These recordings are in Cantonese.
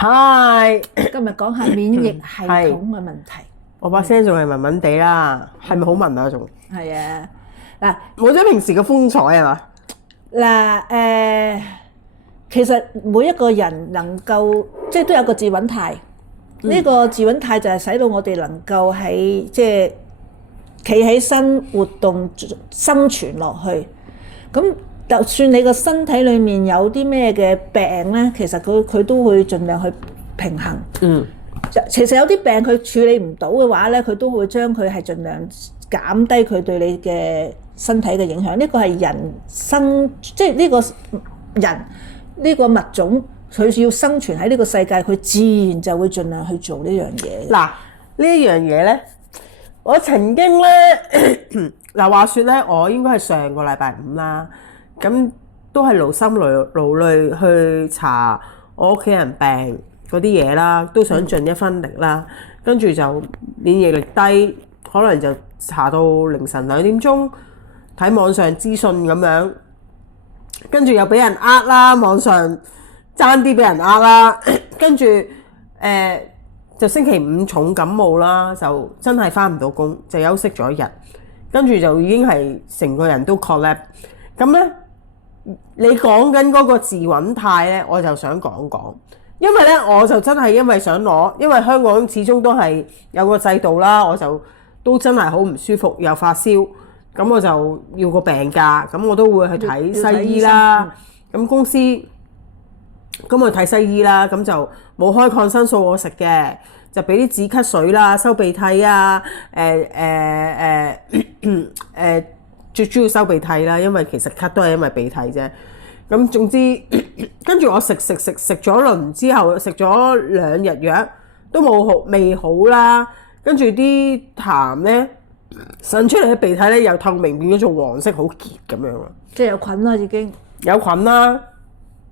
係，今日講下免疫系統嘅問題。我把聲仲係文文地啦，係咪好文啊？仲係啊，嗱冇咗平時嘅風采係嘛？其實每一個人能夠即係都有個自穩態，呢個自穩態就係使到我哋能夠喺即係企起身活動生存落去。咁就算你個身體裡面有啲咩嘅病咧，其實佢都會盡量去平衡。其實有啲病佢處理唔到嘅話咧，佢都會將佢係盡量減低佢對你嘅身體嘅影響。呢個係人生，即係呢個人呢個物種，佢要生存喺呢個世界，佢自然就會盡量去做呢樣嘢。嗱，呢一樣嘢咧，我曾經咧嗱話説咧，我應該係上個禮拜五啦，咁都係勞心勞慮去查我屋企人病嗰啲嘢啦，都想盡一分力啦，跟住就免疫力低，可能就查到凌晨2點鐘，睇網上資訊咁樣，跟住又俾人呃啦，網上爭啲俾人呃啦，跟住就星期五重感冒啦，就真係返唔到工，就休息咗一日，跟住就已經係成個人都 collapse。咁咧，你講緊嗰個自穩態咧，我就想講講。因為咧，我就真係因為想攞，因為香港始終都係有個制度啦，我就都真係好唔舒服，又發燒，咁我就要個病假，咁我都會去睇西醫啦。咁公司咁我睇西醫啦，咁就冇開抗生素我食嘅，就俾啲止咳水啦、收鼻涕啊，最主要收鼻涕啦，因為其實咳都係因為鼻涕啫。咁總之，跟住我食咗輪之後，食咗2日藥都冇好，未好啦。跟住啲痰咧滲出嚟嘅鼻涕咧又透明變咗做黃色，好結咁樣啦。即係有菌啦，已經有菌啦。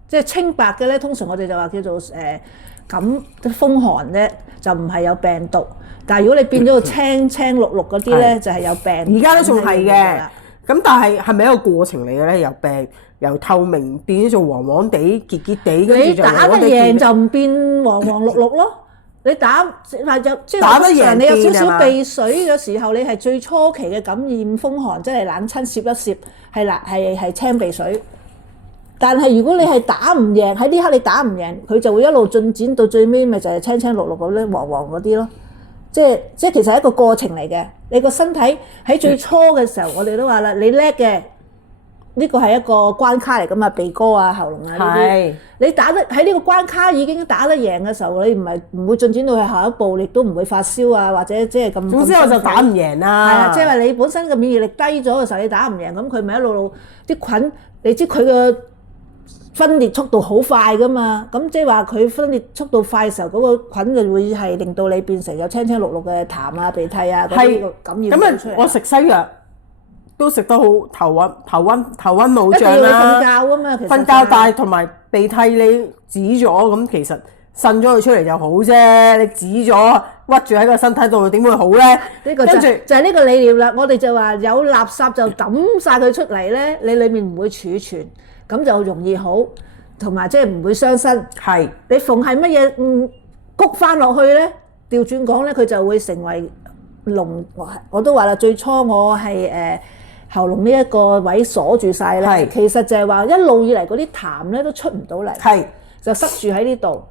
即係清白嘅咧，通常我哋就話叫做咁風寒咧，就唔係有病毒。但係如果你變咗個青綠嗰啲咧，就係有病。而家都仲係嘅。咁但係係咪一個過程嚟嘅咧？由病由透明變咗做黃黃地、結結地，跟住就打得贏就唔變黃綠咯。你打嗱就即係打得贏，你有少少鼻水嘅時候，你係最初期嘅感染風寒，即係冷親攝一攝，係青鼻水。但係如果你係打唔贏，喺呢刻你打唔贏，佢就會一路進展到最尾，咪就係青綠嗰啲黃嗰啲咯。即係其實係一個過程嚟嘅。你個身體喺最初嘅時候，我哋都話啦，你叻嘅呢個係一個關卡嚟㗎嘛，鼻哥啊、喉嚨啊呢啲。你打得喺呢個關卡已經打得贏嘅時候，你唔會進展到去下一步，亦都唔會發燒啊，或者即係咁。總之我就打唔贏啦。係啊，即係話你本身嘅免疫力低咗嘅時候，你打唔贏，咁佢咪一路啲菌，你知佢嘅分裂速度好快㗎嘛，咁即係話佢分裂速度快嘅時候，嗰個菌就會係令到你變成有青綠嘅痰啊、鼻涕啊嗰啲感染出嚟。咁我食西藥都食得好頭暈腦脹啦。一定要瞓覺啊嘛，其實瞓覺，但係同埋鼻涕你止咗，咁其實滲咗佢出嚟就好啫。你止咗屈住喺個身體度，點會好咧？呢個就係呢個理念啦。我哋就話有垃圾就抌晒佢出嚟咧，你裡面唔會儲存。咁就容易好，同埋即係唔會傷身。係你逢係乜嘢谷翻落去咧，調轉講咧，佢就會成為膿。我都話啦，最初我係喉嚨呢一個位鎖住晒咧，其實就係話一路以嚟嗰啲痰咧都出唔到嚟，就塞住喺呢度。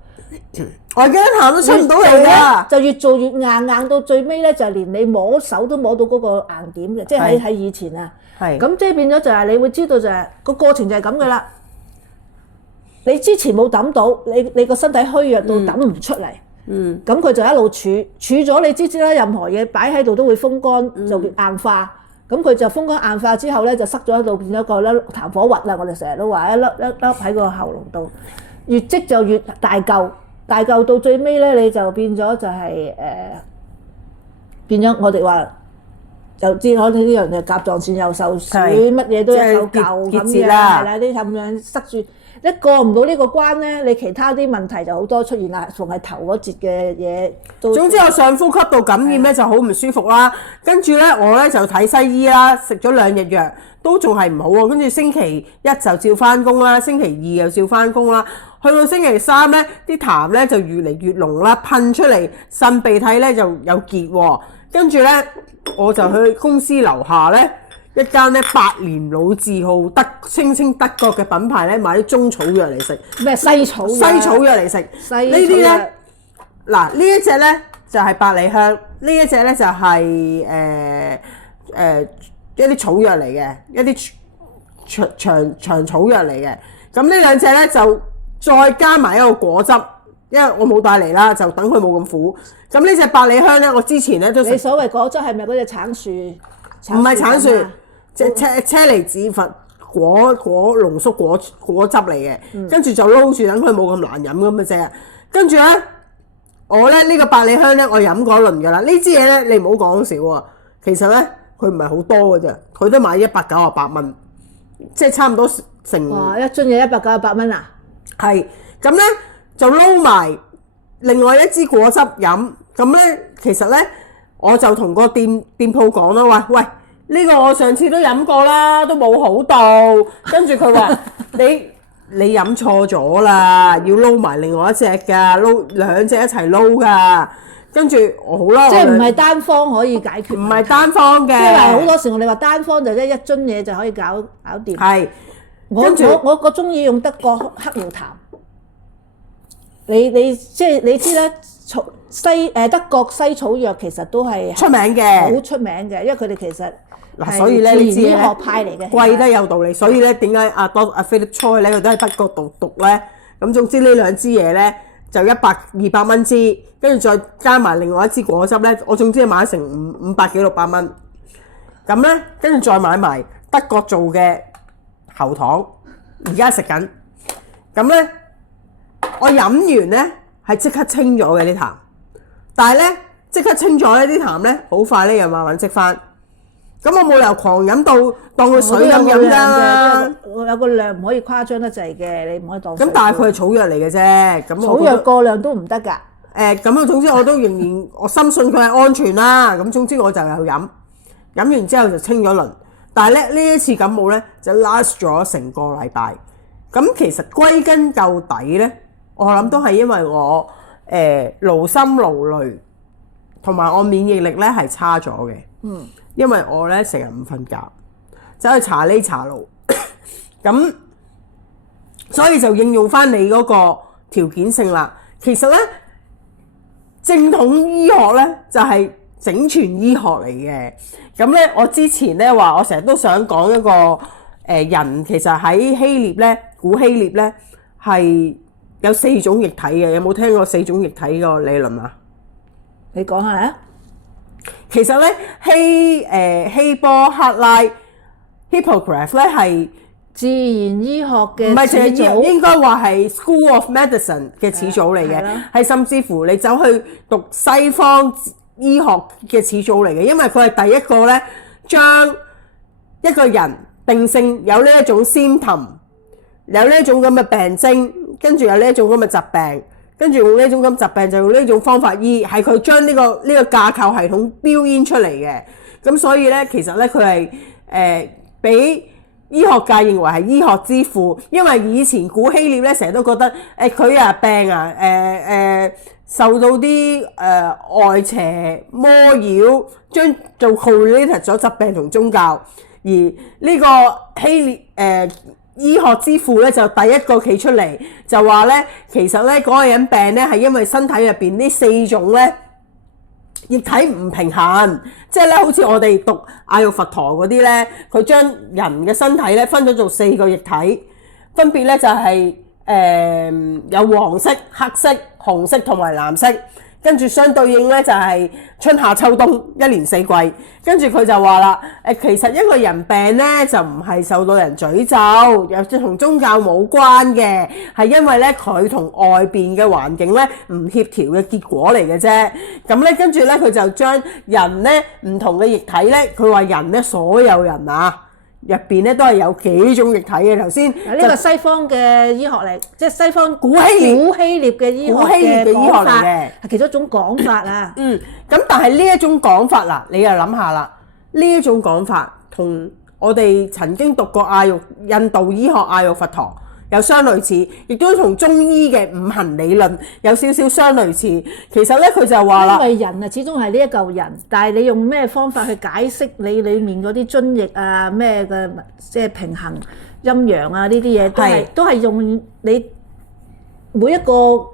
我記得痰都出唔到嚟㗎，就越做越硬，硬到最尾咧就連你摸手都摸到嗰個硬點嘅，即係喺以前啊。咁即係變咗就係你會知道就係個過程就係咁嘅啦。你之前冇抌到，你個身體虛弱到抌唔出嚟，咁佢就一路儲咗。你知啦，任何嘢擺喺度都會風乾，就硬化。咁佢就風乾硬化之後咧，就塞咗喺度，變咗個咧痰火核啦。我哋成日都話一粒喺個喉嚨度，越積就越大嚿，大嚿到最尾咧，你就變咗就係變咗我哋話。就知我哋呢樣嘢甲狀腺又受損，乜嘢都一嚿嚿咁樣，係啦，啲咁樣塞住。一過唔到呢個關咧，你其他啲問題就好多出現啦，逢係頭嗰節嘅嘢都。總之我上呼吸道感染咧就好唔舒服啦，跟住咧我咧就睇西醫啦，食咗2日藥都仲係唔好喎，跟住星期一就照翻工啦，星期二又照翻工啦，去到星期三咧啲痰咧就越嚟越濃啦，噴出嚟擤鼻涕咧就有結喎，跟住咧我就去公司樓下咧。一間咧百年老字號稱德國嘅品牌咧，買啲中草藥嚟食。咩西草藥嚟食。呢啲咧，嗱呢一隻咧就係百里香，呢一隻咧就係一啲草藥嚟嘅，一啲長草藥嚟嘅。咁呢兩隻咧就再加埋一個果汁，因為我冇帶嚟啦，就等佢冇咁苦。咁呢隻百里香咧，我之前咧都食。你所謂果汁係咪嗰隻橙樹？唔係橙樹。即係車厘子粉果濃縮果汁嚟嘅，跟住就撈住等佢冇咁難飲咁嘅啫。跟住咧，我咧呢個百里香咧，我飲過一輪㗎啦。呢支嘢咧，你唔好講少喎。其實咧，佢唔係好多㗎啫，佢都賣198蚊，即係差唔多成。哇！一樽嘢198蚊啊！係咁咧，就撈埋另外一支果汁飲。咁咧，其實咧，我就同個店鋪講啦，喂。呢個我上次都飲過啦，都冇好到。跟住佢話：你飲錯咗啦，要撈埋另外一隻㗎，撈兩隻一齊撈㗎。跟住我好啦，即係唔係單方可以解決？唔係單方嘅。因為好多時我哋話單方就一樽嘢就可以搞掂。係。我中意用德國黑胡檀。你即係你知啦，德國西草藥其實都係出名嘅，好出名嘅，因為佢哋其實。嗱，所以咧你知醫學派嚟嘅，貴得有道理。所以咧點解阿 Philip Choi 咧佢都喺德國讀咧？咁總之呢兩支嘢咧就200蚊支，跟住再加埋另外一支果汁咧，我總之買成500幾600蚊。咁咧跟住再買埋德國做嘅喉糖，而家食緊。咁咧我飲完咧係即刻清咗嘅啲痰，但係咧即刻清咗呢啲痰咧，好快咧又慢慢積翻。咁我冇理由狂飲到當佢水咁飲㗎，我有個量唔可以誇張得滯嘅，你唔可以當水。咁但係佢係草藥嚟嘅啫，咁草藥過量都唔得㗎。咁總之我都仍然我深信佢係安全啦。咁總之我就有飲完之後就清咗輪，但係咧呢一次感冒咧就 last 咗成個禮拜。咁其實歸根究底咧，我諗都係因為我勞心勞累，同埋我免疫力咧係差咗嘅。因為我咧成日唔瞓覺，走去查呢查路，咁所以就應用翻你嗰個條件性啦。其實咧正統醫學咧就係整全醫學嚟嘅。咁咧我之前咧話我成日都想講一個人其實喺希臘咧，古希臘咧係有4種液體嘅。有冇聽過4種液體個理論啊？你講下啊！其實咧希波克拉 Hippocrates 咧係自然醫學嘅，唔係淨係應該話係 School of Medicine 嘅始祖嚟嘅，係甚至乎你走去讀西方醫學嘅始祖嚟嘅，因為佢係第一個咧將一個人病性有呢一種 symptom， 有呢一種咁嘅病徵，跟住有呢一種咁嘅疾病。跟住用呢種咁疾病就用呢種方法醫，係佢將呢個架構系統標煙出嚟嘅。咁所以咧，其實咧佢係俾醫學界認為係醫學之父，因為以前古希臘咧成日都覺得佢病啊受到啲外邪魔擾，將做 correlate 咗疾病同宗教，而呢個希臘醫學之父咧就第一個企出嚟就話咧，其實咧嗰個人病咧係因為身體入邊呢4種咧液體唔平衡，即係咧好似我哋讀阿育吠陀嗰啲咧，佢將人嘅身體咧分咗做4個液體，分別咧就係有黃色、黑色、紅色同埋藍色。跟住相對應咧就係春夏秋冬1年4季，跟住佢就話啦，其實一個人病咧就唔係受到人詛咒，又同宗教冇關嘅，係因為咧佢同外邊嘅環境咧唔協調嘅結果嚟嘅啫。咁咧跟住咧佢就將人咧唔同嘅液體咧，佢話人咧所有人啊，入邊咧都係有幾種液體嘅。頭先呢個西方嘅醫學嚟，即係西方古希臘嘅醫學嘅講法嚟嘅，係其中一種講法啊。咁但係呢一種講法嗱，你又諗下啦，呢一種講法同我哋曾經讀過印度醫學阿育吠陀有相類似，亦都同中醫嘅五行理論有少少相類似。其實咧佢就話啦，因為人啊始終係呢一嚿人，但係你用咩方法去解釋你裡面嗰啲津液啊咩嘅，即係平衡陰陽啊呢啲嘢，都係用你每一個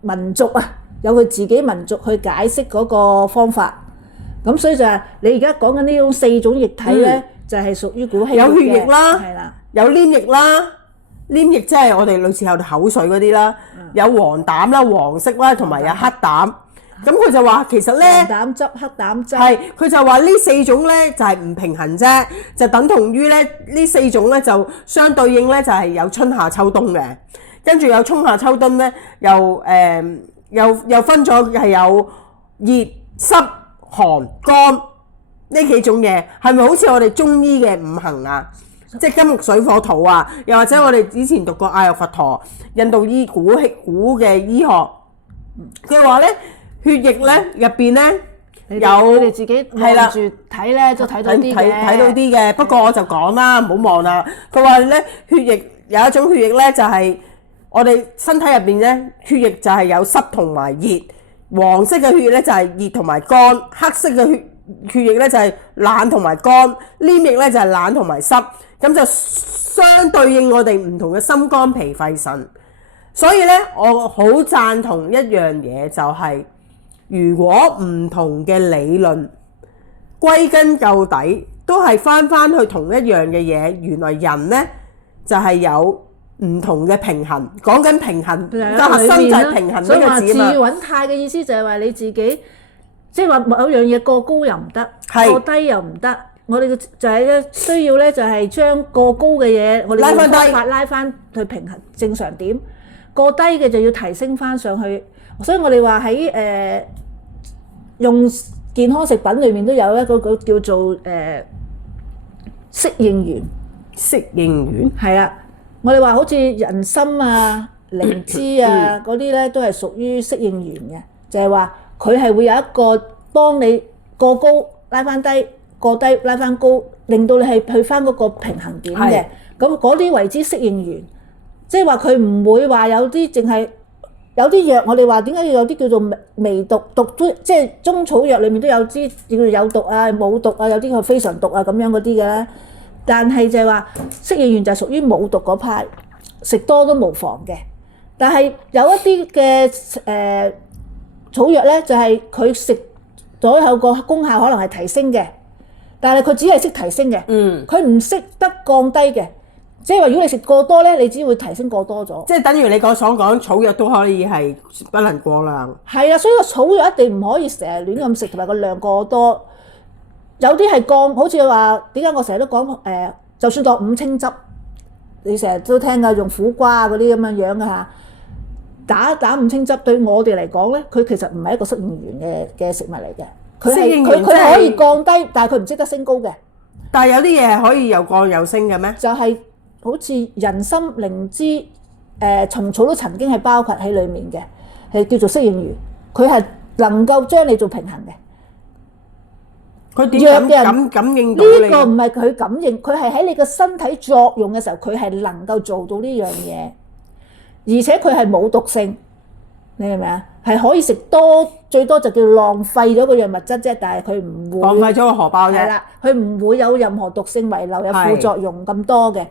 民族啊有佢自己民族去解釋嗰個方法。咁所以就係你而家講緊呢種4種液體咧，就係屬於古希臘嘅。有血液啦，係啦，有黏液啦。黏液即係我哋類似有口水嗰啲啦，有黃疸啦、黃色啦，同埋有黑膽。咁佢就話其實咧，黃疸汁、黑膽汁係佢就話呢4種咧就係唔平衡啫，就等同於咧呢4種咧就相對應咧就係有春夏秋冬嘅。跟住有春夏秋冬咧，又分咗係有熱、濕、寒、乾呢幾種嘢，係咪好似我哋中醫嘅五行啊？即係金木水火土啊，又或者我哋以前讀過阿育吠陀、印度古嘅醫學，佢話咧血液咧入邊咧有你自己望住睇咧都睇到啲嘅，睇到啲嘅。不過我就講啦，唔好望啦。佢話咧血液有一種血液咧就係我哋身體入邊咧血液就係有濕同埋熱，黃色嘅血液咧就係熱同埋乾，黑色嘅血液咧就係冷同埋乾，黏液咧就係冷同埋濕。咁就相對應我哋唔同嘅心肝脾肺腎，所以咧我好贊同一樣嘢，就係如果唔同嘅理論歸根究底都係翻去同一樣嘅嘢，原來人咧就係有唔同嘅平衡，講緊平衡個核心就係平衡呢個字啊嘛。所以話自穩態嘅意思就係話你自己，即係話某樣嘢過高又唔得，過低又唔得。我哋就係咧需要咧，就係將過高嘅嘢，我哋用方法拉翻去平衡正常點；過低嘅就要提升翻上去。所以我哋話喺用健康食品裏面都有一個叫做適應原。適應原係啦，我哋話好似人參啊、靈芝啊嗰啲咧，都係屬於適應原嘅，就係話佢係會有一個幫你過高拉翻低。過低拉翻高，令到你係去翻嗰個平衡點嘅。咁嗰啲為之適應原，即係話佢唔會話有啲淨係有啲藥，我哋話點解要有啲叫做微毒都，即係中草藥裏面都有啲叫做有毒啊、冇毒啊，有啲係非常毒啊咁樣嗰啲嘅咧。但係就係話適應原就係屬於冇毒嗰派，食多都無妨嘅。但係有一啲嘅草藥咧，就係佢食咗後個功效可能係提升嘅。但係佢只係識提升嘅，佢唔識得降低嘅。即係話，如果你食過多咧，你只會提升過多咗。即係等於你所講草藥都可以係不能過量。係啊，所以個草藥一定唔可以成日亂咁食，同埋個量過多。有啲係降，好似話點解我成日都講就算當五青汁，你成日都聽㗎，用苦瓜嗰啲咁樣樣㗎嚇。打五青汁對我哋嚟講咧，佢其實唔係一個適應原嘅食物嚟嘅。佢可以降低，但係佢唔識得升高嘅。但係有啲嘢係可以又降又升嘅咩？就係好似人參、靈芝、蟲草都曾經係包括喺裡面嘅，係叫做適應原。佢係能夠將你做平衡嘅。佢點感應到你？呢個唔係佢感應，佢係喺你個身體作用嘅時候，佢係能夠做到呢樣嘢，而且佢係冇毒性。你明唔明啊？係可以食多，最多就叫浪費咗個藥物質啫，但係佢唔會浪費咗個荷包啫。係啦，佢唔會有任何毒性遺留，有副作用咁多嘅。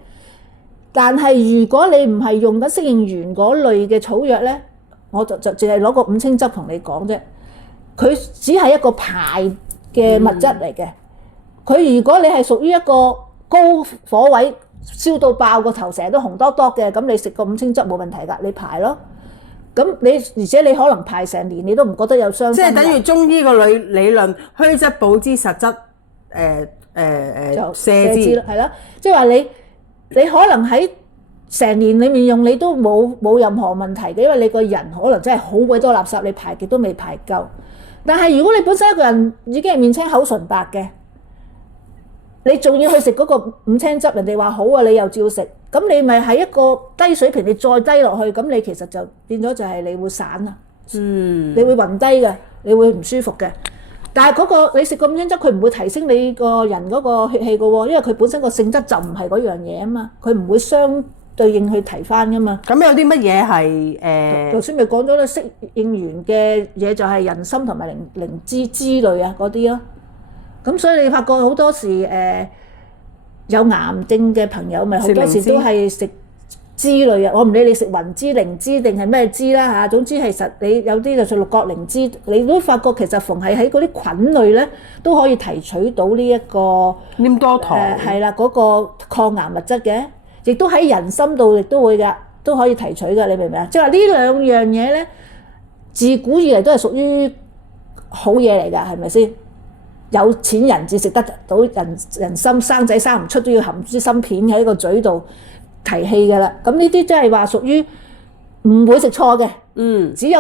但係如果你唔係用緊適應原嗰類嘅草藥咧，我就淨係攞個五青汁同你講啫。佢只係一個排嘅物質嚟嘅。佢如果你係屬於一個高火位燒到爆個頭，成日都紅多多嘅，咁你食個五青汁冇問題㗎，你排咯。咁而且你可能排成年，你都唔覺得有傷。即係等於中醫個理論，虛則補之，實則瀉之，係咯。即係話你可能喺成年裡面用，你都冇任何問題嘅，因為你個人可能真係好鬼多垃圾，你排極都未排夠。但係如果你本身一個人已經係面青口唇白嘅，你仲要去食嗰個五青汁，人哋話好啊，你又照食，咁你咪係一個低水平，你再低落去，咁你其實就變咗就係你會散啊，你會暈低嘅，你會唔舒服嘅。但係嗰個你食個五青汁，佢唔會提升你個人嗰個血氣嘅喎，因為佢本身個性質就唔係嗰樣嘢啊嘛，佢唔會相對應去提翻噶嘛。咁有啲乜嘢係頭先咪講咗咧，適應完嘅嘢就係人參同埋靈芝之類啊嗰啲咯。咁所以你發覺好多時有癌症嘅朋友咪好多時都係食枝類啊，我唔理你食雲芝、靈芝定係咩芝啦嚇，總之係實你有啲就食六角靈芝，你都發覺其實逢係喺嗰啲菌類咧都可以提取到呢一個黏多糖係啦嗰個抗癌物質嘅，亦都喺人參度亦都會㗎，都可以提取㗎，你明唔明啊？即係話呢兩樣嘢咧，自古以嚟都係屬於好嘢嚟㗎，係咪先？有錢人至食得到人參，生仔生唔出都要含支參片喺個嘴度提氣㗎啦。咁呢啲即係話屬於唔會食錯嘅。只有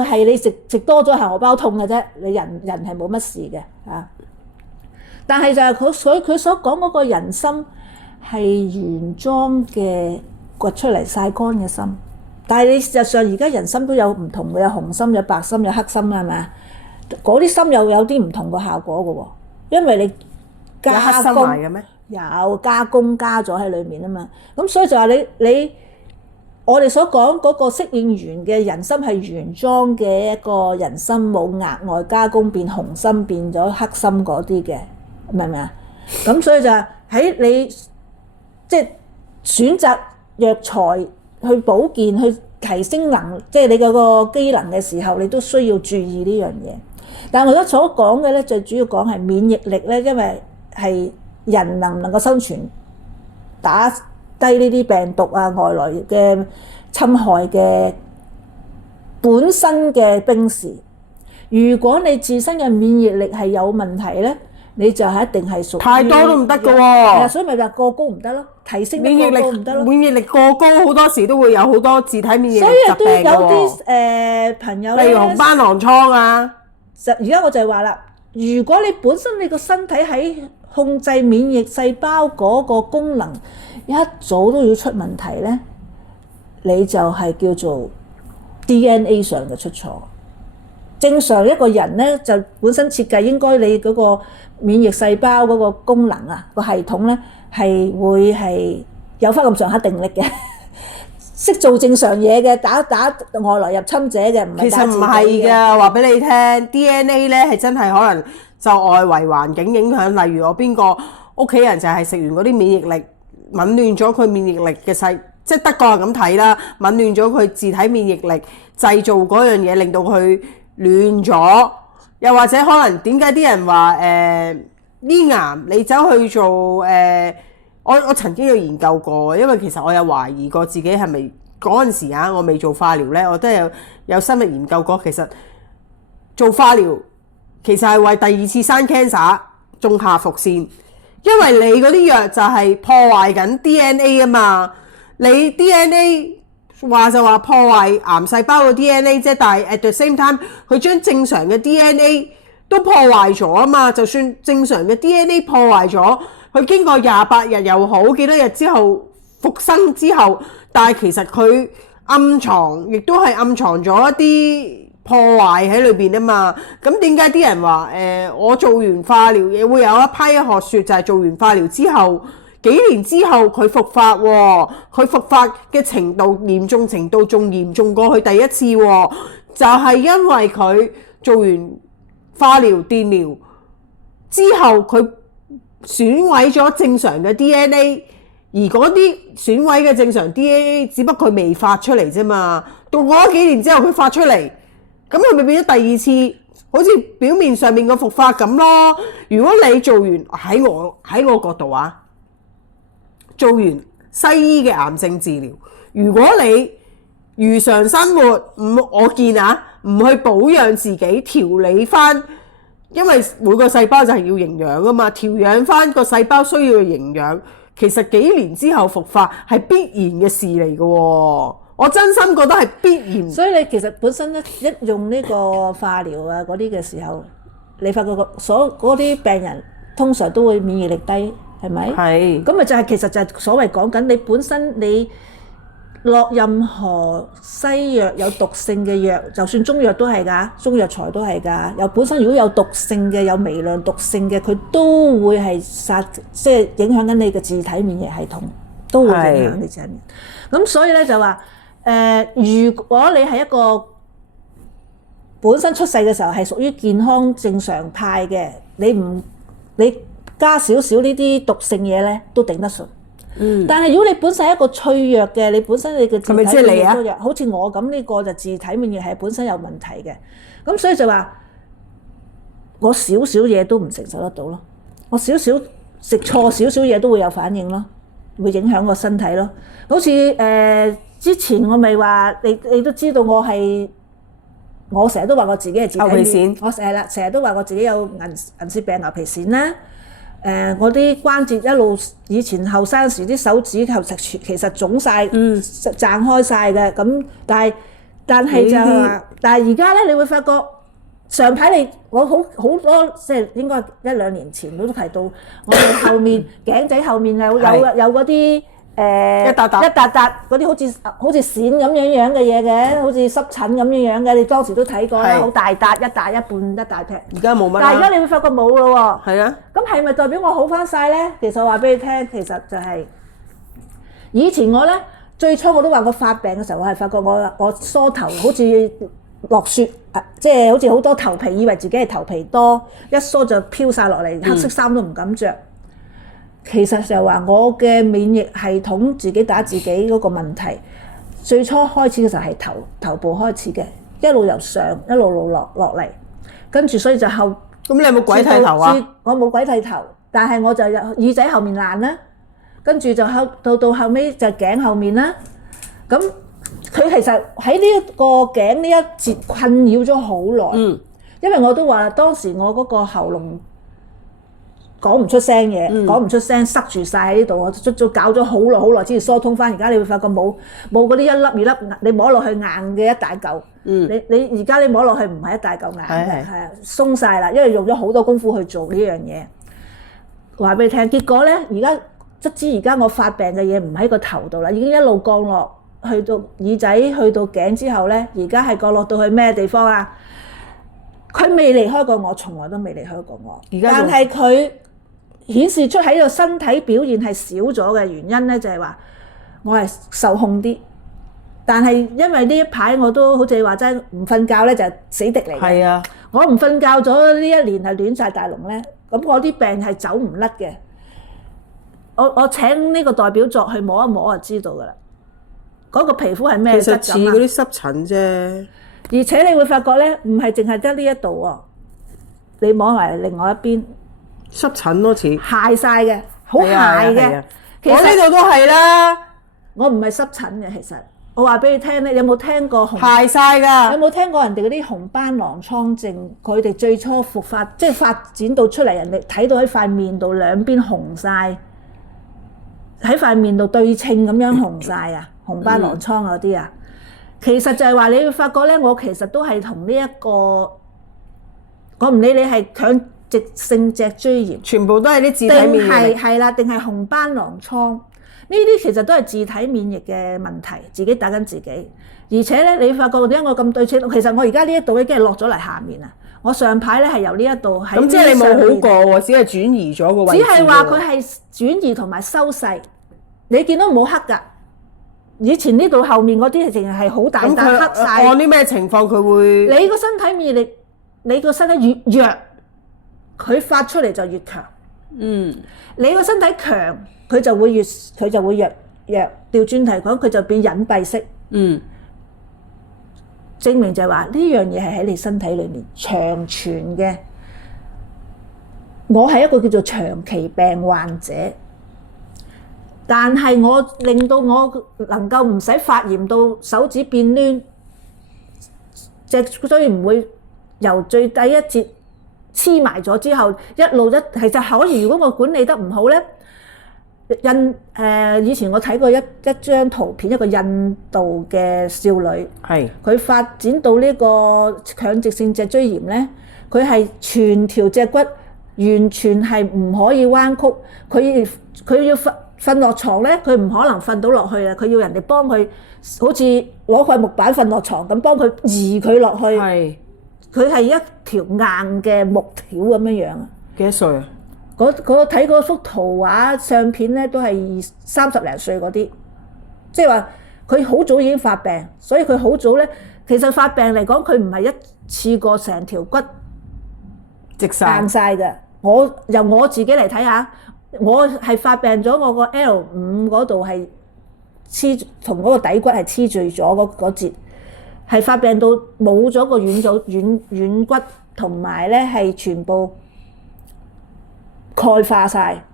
係你食多咗係荷包痛嘅啫，你人係冇乜事嘅嚇。但係就係佢所講嗰個人參係原裝嘅掘出嚟曬乾嘅參，但係你事實上而家人參都有唔同嘅，有紅參、有白參、有黑參啦，係咪啊？嗰啲參又有啲唔同嘅效果嘅喎，因為你加工嘅咩？有加工加咗喺裡面啊嘛，咁所以就話你我哋所講嗰個適應完嘅人參係原裝嘅一個人參，冇額外加工變紅參變咗黑參嗰啲嘅，明唔明啊？咁所以就係喺你即係選擇藥材去保健去提升即係你嗰個機能嘅時候，你都需要注意呢樣嘢。但係我而家所講嘅咧，最主要講係免疫力咧，因為係人能唔能夠生存，打低呢啲病毒啊、外來嘅侵害嘅本身嘅兵士。如果你自身嘅免疫力係有問題咧，你就係一定係屬於太多都唔得㗎喎。所以咪話過高唔得咯，提升得過高唔得咯。免疫力過高好多時都會有好多自體免疫力所疾病㗎喎。以都有啲朋友咧，例如紅斑狼瘡啊。而家我就係話啦，如果你本身你個身體喺控制免疫細胞嗰個功能一早都要出問題咧，你就係叫做 DNA 上嘅出錯。正常一個人咧就本身設計應該你嗰個免疫細胞嗰個功能啊個系統咧係會係有翻咁上下定力嘅。識做正常嘢嘅，打外來入侵者嘅，唔係打自己嘅。其實唔係㗎，話俾你聽 ，DNA 咧係真係可能受外圍環境影響，例如我邊個屋企人就係食完嗰啲免疫力紊亂咗佢免疫力嘅細，即係德國人咁睇啦，紊亂咗佢自體免疫力製造嗰樣嘢，令到佢亂咗。又或者可能點解啲人話呢癌你走去做我曾經有研究過，因為其實我有懷疑過自己係咪嗰陣時我未做化療咧，我都有深入研究過。其實做化療其實係為第二次生 cancer 種下伏線，因為你嗰啲藥就係破壞緊 DNA 啊嘛。你 DNA 話就話破壞癌細胞嘅 DNA 啫，但係 at the same time 佢將正常嘅 DNA 都破壞咗啊嘛。就算正常嘅 DNA 破壞咗，佢經過28日又好，幾多日之後復生之後，但係其實佢暗藏，亦都係暗藏咗一啲破壞喺裏邊啊嘛。咁點解啲人話我做完化療嘢會有一批學説，就係做完化療之後幾年之後佢復發喎，佢復發嘅程度嚴重程度仲嚴重過佢第一次喎，就係因為佢做完化療電療之後佢損毀咗正常嘅 DNA， 而嗰啲損毀嘅正常 DNA 只不過佢未發出嚟啫嘛。到過咗幾年之後佢發出嚟，咁佢咪變咗第二次，好似表面上面個復發咁咯。如果你做完喺我角度做完西醫嘅癌症治療，如果你如常生活，我見唔去保養自己，調理翻。因為每個細胞就係要營養啊嘛，調養翻個細胞需要嘅營養，其實幾年之後復發係必然嘅事嚟嘅喎。我真心覺得係必然。所以你其實本身一用呢個化療啊嗰啲嘅時候，你發覺嗰啲病人通常都會免疫力低，係咪？係。咁咪就係其實就係所謂講緊你本身你落任何西藥有毒性嘅藥，就算中藥都係㗎，中藥材都係㗎。有本身如果有毒性嘅，有微量毒性嘅，佢都會係即係影響緊你嘅自體免疫系統，都會影響你自體免疫。咁所以咧就話如果你係一個本身出世嘅時候係屬於健康正常派嘅，你加少少呢啲毒性嘢咧都頂得順。但係如果你本身係一個脆弱嘅，你本身你嘅自體免疫都弱，好似我咁呢個就自體免疫係本身有問題嘅，咁所以就話我少少嘢都唔承受得到咯，我少少食錯少少嘢都會有反應咯，會影響個身體咯。好似之前我咪話你都知道我成日都話我自己係自體免疫，我成日都話我自己有銀屑病、牛皮癬啦。我啲關節一路以前後生時啲手指頭其實腫晒、撐開晒嘅，咁但係就話，但係而家咧你會發覺上排我好多即係應該1-2年前都提到，我哋後面頸仔後面有嗰啲。一笪笪嗰啲好似癬咁樣嘅嘢嘅，好似濕疹咁樣嘅，你當時都睇過啦，好大笪一大一半一大劈。而家冇乜啦。但係而家你會發覺冇咯喎。係啊。咁係咪代表我好翻晒咧？其實我話俾你聽，其實就係以前我咧最初我都話我發病嘅時候，我係發覺我梳頭好似落雪，即係好似好多頭皮，以為自己係頭皮多，一梳就飄晒落嚟，黑色衫都唔敢着。其實就話我嘅免疫系統自己打自己嗰個問題，最初開始嘅時候係頭部開始嘅，一路由上一路落嚟，跟住所以就後。咁你有冇鬼剃頭啊？我冇鬼剃頭，但係我就耳仔後面爛啦，跟住就到後尾就頸後面啦。咁佢其實喺呢一個頸呢一節困擾咗好耐，因為我都話當時我嗰個喉嚨。講唔出聲嘢，講唔出聲，塞住晒喺呢度，我搞咗好耐先至疏通翻。而家你會發覺冇嗰啲一粒二粒，你摸落去硬嘅一大嚿。你而家你摸落去唔係一大嚿硬嘅，係啊，鬆晒啦，因為用咗好多功夫去做呢樣嘢。話俾你聽，結果咧，卒之而家我發病嘅嘢唔喺個頭度啦，已經一路降落去到耳仔，去到頸之後咧，而家係降落到去咩地方啊？佢未離開過我，從來都未離開過我。但係佢顯示出喺個身體表現係少咗嘅原因咧，就係話我係受控啲，但係因為呢一排我都好似話齋唔瞓覺咧就死敵嚟嘅。係啊，我唔瞓覺咗呢一年係亂晒大龍咧，咁我啲病係走唔甩嘅。我請呢個代表作去摸一摸就知道噶啦，嗰個皮膚係咩質感啊？其實似嗰啲濕疹啫。而且你會發覺咧，唔係淨係得呢一度喎，你摸埋另外一邊。濕疹咯，似鞋晒嘅，好鞋嘅。我呢度都係啦。我唔係濕疹嘅，其實我話俾你聽咧，你有冇聽過鞋晒㗎？有冇聽過人哋嗰啲紅斑狼瘡症？佢哋最初復發，即係發展到出嚟，人哋睇到喺塊面度兩邊紅晒，喺塊面度對稱咁樣紅晒啊！紅斑狼瘡嗰啲啊，其實就係話你會發覺咧，我其實都係同呢一個，我唔理你係強直性脊椎炎，全部都係啲自體免疫，係啦，定係紅斑狼瘡呢啲，其實都係自體免疫嘅問題，自己打緊自己。而且咧，你發覺點解我咁對稱？其實我而家呢一度已經係落咗嚟下面啦。我上排咧係由呢一度喺咁，即係你冇好過喎，只係轉移咗個位置。只係話佢係轉移同埋收細，你見到冇黑㗎。以前呢度後面嗰啲係淨係好大笪黑晒。按啲咩情況佢會？你個身體免疫力，你個身體越弱，佢發出嚟就越強。你個身體強，佢就會弱。調轉嚟講，佢就變隱蔽式。證明就係話呢樣嘢係喺你身體裏面長存嘅。我係一個叫做長期病患者，但係我令到我能夠唔使發炎到手指變攣，脊椎唔會由最低一節黐埋咗之後，其實可以。如果我管理得唔好咧，以前我睇過一張圖片，一個印度嘅少女，佢發展到呢個強直性脊椎炎咧，佢係全條脊骨完全係唔可以彎曲。佢要瞓落床咧，佢唔可能瞓到落去啊！佢要人哋幫佢，好似攞塊木板瞓落床咁，幫佢移佢落去。係佢係一條硬嘅木條咁樣樣啊！幾多歲啊？睇嗰幅圖畫相片咧，都係30零歲嗰啲，即係話佢好早已經發病，所以佢好早咧。其實發病嚟講，佢唔係一次過成條骨直晒硬晒嘅。由我自己嚟睇下，我係發病咗，我個 L5嗰度係同嗰個底骨係黐住咗嗰節，係發病到冇咗個軟骨，同埋咧係全部鈣化晒，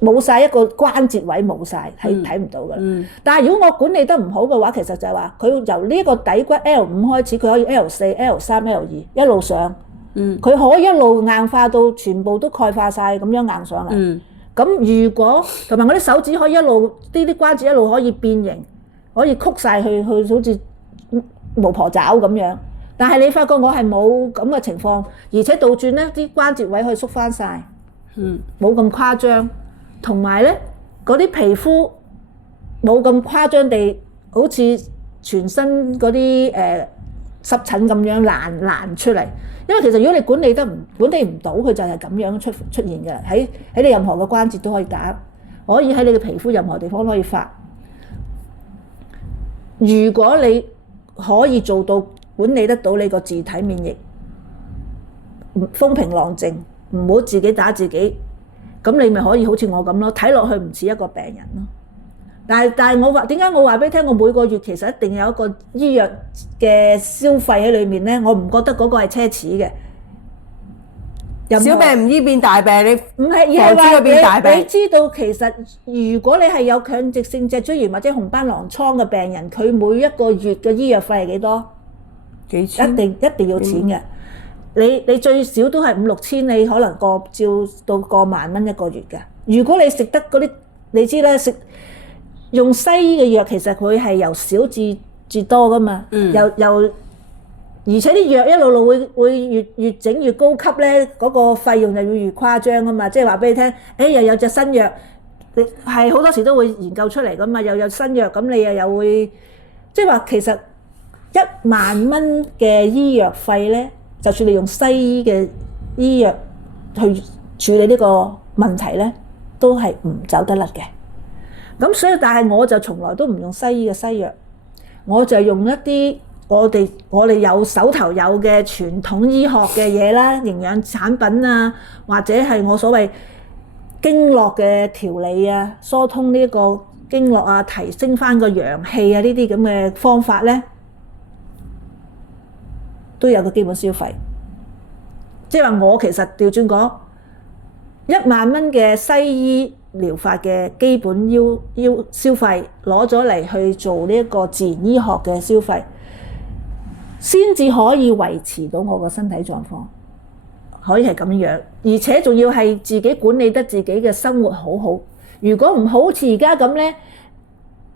冇晒一個關節位，冇晒，睇唔到㗎啦。但係如果我管理得唔好嘅話，其實就係話佢由呢個底骨 L5 開始，佢可以 L4、L3、L2一路上，佢可以一路硬化到全部都鈣化晒咁樣硬上嚟。咁如果同埋我啲手指可以一路呢啲關節一路可以變形，可以曲晒去好似巫婆爪咁樣。但係你發覺我係冇咁嘅情況，而且倒轉咧啲關節位可以縮翻晒，冇咁誇張。同埋咧嗰啲皮膚冇咁誇張地，好似全身嗰啲濕疹咁樣爛出嚟。因為其實如果你管理唔到，佢就係咁樣出現嘅。喺你任何嘅關節都可以打，可以喺你嘅皮膚任何地方都可以發。如果你可以做到管理得到你個自體免疫，風平浪靜，唔好自己打自己，咁你咪可以好似我咁咯，睇落去唔似一個病人咯。但係我話點解我話俾你聽，我每個月其實一定有一個醫藥嘅消費喺裏面咧，我唔覺得嗰個係奢侈嘅。小病唔醫變大病，你唔係而係話你知道其實如果你係有強直性脊椎炎或者紅斑狼瘡嘅病人，佢每一個月嘅醫藥費係幾多？幾千？一定要錢嘅。你最少都係5、6千，你可能照到過萬蚊一個月嘅。如果你食得嗰啲，你知啦，用西醫嘅藥其實佢係由少至多噶嘛，而且啲藥一路會越整越高級咧，嗰個費用就要越誇張啊嘛。即係話俾你聽，又有隻新藥，你係好多時都會研究出嚟噶嘛，又有新藥，咁你又會即係話其實1萬蚊嘅醫藥費咧，就算你用西醫嘅醫藥去處理呢個問題咧，都係唔走得甩嘅。咁所以，但係我就從來都唔用西醫嘅西藥，我就用一啲我哋有手頭有嘅傳統醫學嘅嘢啦，營養產品啊，或者係我所謂經絡嘅調理啊，疏通呢個經絡啊，提升翻個陽氣啊，呢啲咁嘅方法咧，都有個基本消費。即係話我其實調轉講，1萬蚊嘅西醫療法嘅基本消費攞咗嚟去做呢一個自然醫學嘅消費，先至可以維持到我個身體狀況，可以係咁樣，而且仲要係自己管理得自己嘅生活好好。如果唔好似而家咁咧，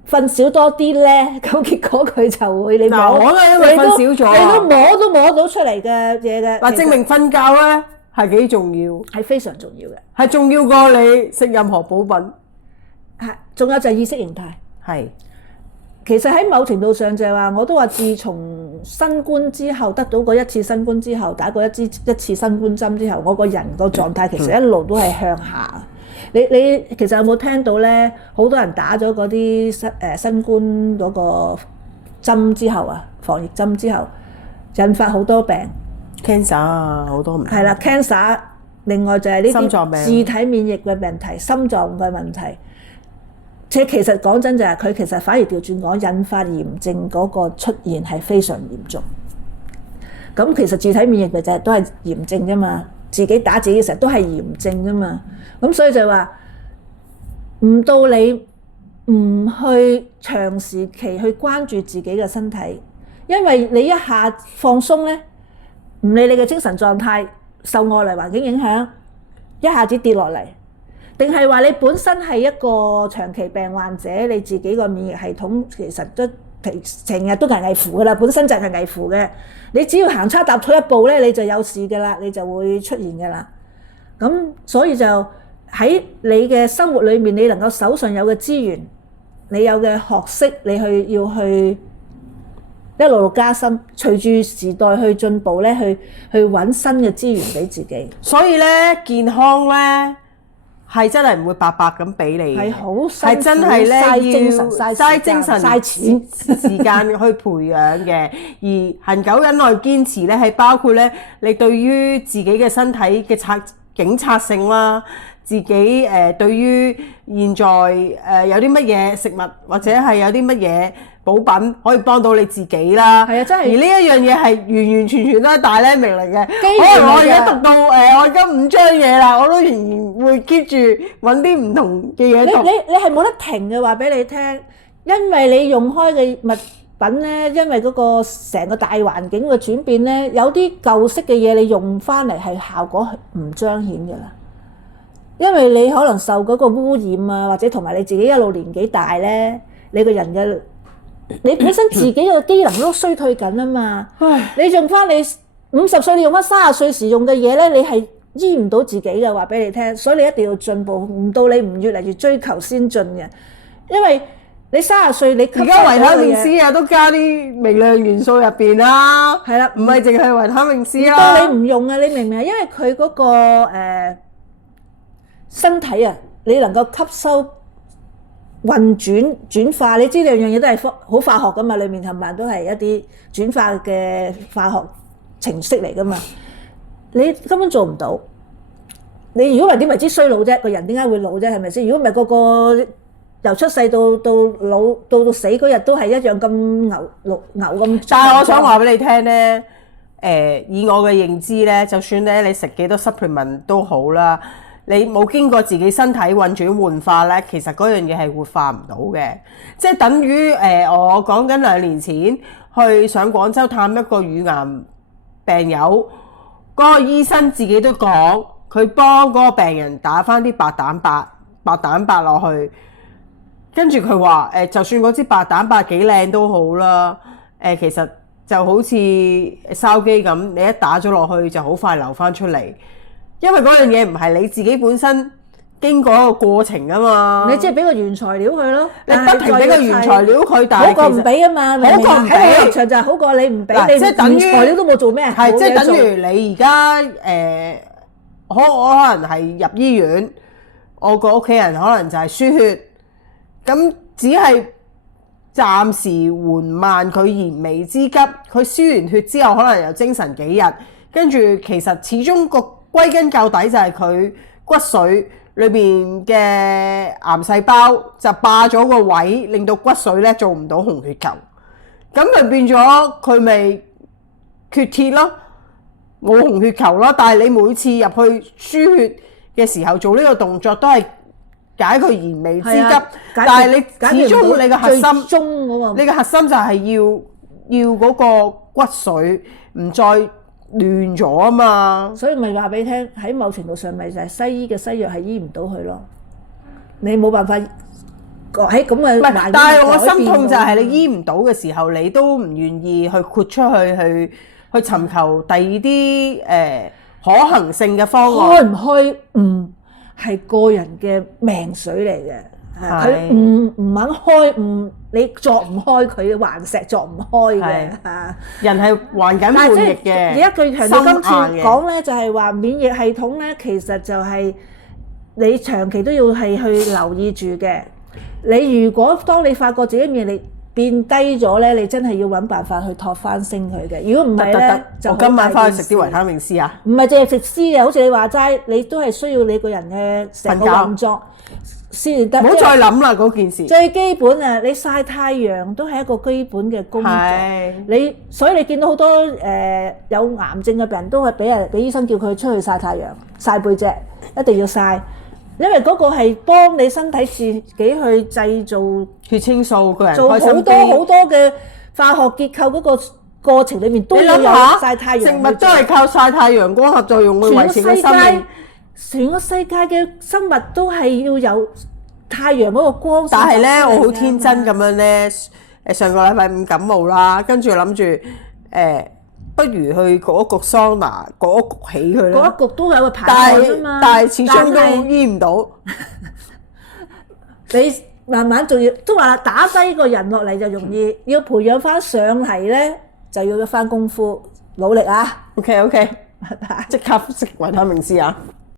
瞓少多啲咧，咁結果佢就會你摸，我都因為瞓少咗，你都摸到出嚟嘅嘢嘅。嗱，證明瞓覺咧係幾重要，係非常重要嘅，係重要過你食任何補品。係，仲有就係意識形態。係，其實喺某程度上就係話，我都話自從新冠之後得到過一次新冠之後，打過一次新冠針之後，我個人個狀態其實一路都係向下。你其實有冇聽到咧？好多人打咗嗰啲新冠嗰個針之後啊，防疫針之後，引發好多病 cancer 啊，好多唔同。係啦 cancer， 另外就係呢心臟病、自體免疫嘅問題、心臟嘅問題。即係其實講真就係佢其實反而調轉講，引發炎症嗰個出現係非常嚴重。咁其實自體免疫咪就係都係炎症啫嘛，自己打自己嘅時候都係炎症啫嘛。咁所以就話唔到你唔去長時期去關注自己嘅身體，因為你一下放鬆咧，唔理你嘅精神狀態受外來環境影響，一下子跌落嚟，定係話你本身係一個長期病患者，你自己個免疫系統其實都成日都係危乎噶啦，本身就係危乎嘅。你只要行差踏錯一步咧，你就有事噶啦，你就會出現噶啦。咁所以就喺你嘅生活裏面，你能夠手上有嘅資源，你有嘅學識，你要去一路加深，隨住時代去進步咧，去揾新嘅資源俾自己。所以咧，健康咧係真係唔會白白咁俾你，係好辛苦，係真係咧嘥精神、嘥精神、嘥錢、時間去培養嘅。而恆久忍耐堅持咧，係包括咧你對於自己嘅身體嘅警察性啦，自己對於現在有啲乜嘢食物或者係有啲乜嘢補品可以幫到你自己啦。係啊，真係。而呢一樣嘢係完完全全都係大叻明嚟嘅。可能我而家讀到我而家5章嘢啦，我都仍然會 keep 住揾啲唔同嘅嘢讀。你係冇得停嘅，話俾你聽，因為你用開嘅物品咧，因為嗰個成個大環境嘅轉變咧，有啲舊式嘅嘢你用翻嚟係效果唔彰顯嘅啦。因為你可能受嗰個污染啊，或者同埋你自己一路年紀大咧，你個人嘅你本身自己個機能都衰退緊啊嘛。你用翻你50歲，你用翻30歲時用嘅嘢咧，你係醫唔到自己嘅，話俾你聽。所以你一定要進步，唔到你唔越嚟越追求先進嘅。因為你30歲，你而家維他命 C 啊，都加啲微量元素入邊啦。係啦，唔係淨係維他命 C 啦。到你唔用啊，你明唔明啊？因為佢嗰個身體啊，你能夠吸收、運轉化，你知兩樣嘢都係好化學噶嘛，裡面冚唪唥都係一啲轉化嘅化學程式嚟噶嘛，你根本做唔到。你如果唔係點為之衰老啫？個人點解會老啫？係咪先？如果唔係個個由出世到老到死嗰日都係一樣咁牛咁。但係我想話俾你聽咧，以我嘅認知咧，就算咧你食幾多 supplement 都好啦。你冇經過自己身體運轉換化咧，其實嗰樣嘢係活化唔到嘅。即係等於我講緊2年前去上廣州探一個乳癌病友，嗰個醫生自己都講，佢幫嗰個病人打返啲白蛋白落去，跟住佢話就算嗰支白蛋白幾靚都好啦，其實就好似筲箕咁，你一打咗落去就好快流返出嚟。因為嗰樣嘢唔係你自己本身經過一個過程啊嘛，你即係俾個原材料佢咯，你不停俾個原材料佢，但係好過唔俾啊嘛，好過唔俾喺立場就係好過你唔俾，你原材料都冇做咩，係即係等於你而家我可能係入醫院，我個屋企人可能就係輸血，咁只係暫時緩慢佢燃眉之急，佢輸完血之後可能又精神幾日，跟住其實始終個歸根究底就係佢骨髓裏邊嘅癌細胞就霸咗個位，令到骨髓咧做唔到紅血球，咁咪變咗佢咪缺鐵咯，冇紅血球咯。但係你每次入去輸血嘅時候做呢個動作都係解佢燃眉之急，但係你始終你嘅核心，你嘅核心就係要嗰個骨髓唔再亂咗啊嘛，所以咪話俾你聽，喺某程度上咪就係西醫嘅西藥係醫唔到佢咯，你冇辦法喺咁嘅環境。但係我心痛就係你醫唔到嘅時候，你都唔願意去豁出去尋求第二啲可行性嘅方案。開唔開悟係個人嘅命水嚟嘅。佢唔肯開悟，你作唔開佢嘅頑石作唔開嘅嚇。人係患緊叛逆嘅。有一句強調今次講咧，就係話免疫系統咧，其實就係你長期都要係去留意住嘅。你如果當你發覺自己免疫力變低咗咧，你真係要揾辦法去托翻升佢嘅。如果唔係咧，我今晚翻去食啲維他命 C 啊。唔係淨係食 C 嘅，好似你話齋，你都係需要你個人嘅成個運作。先得，唔好再諗啦嗰件事。最基本啊，你曬太陽都係一個基本嘅工作。你所以你見到好多有癌症嘅病人都係俾醫生叫佢出去曬太陽、曬背脊，一定要曬，因為嗰個係幫你身體自己去製造血清素，個人做好多好多嘅化學結構嗰個過程裏面都要有曬太陽。食物都係靠曬太陽光合作用去維持個生命。全個世界嘅生物都係要有太陽嗰個光。但係咧，我好天真咁樣咧，上個禮拜5感冒啦，跟住諗住不如去焗一焗桑拿，焗一焗起佢啦。嗰一焗都有個排但汗啊嘛。係始終但係都醫唔到。你慢慢仲要都話啦，打低個人落嚟就容易，要培養翻上嚟咧就要一番功夫，努力啊！OK，即刻食維他命 C 啊！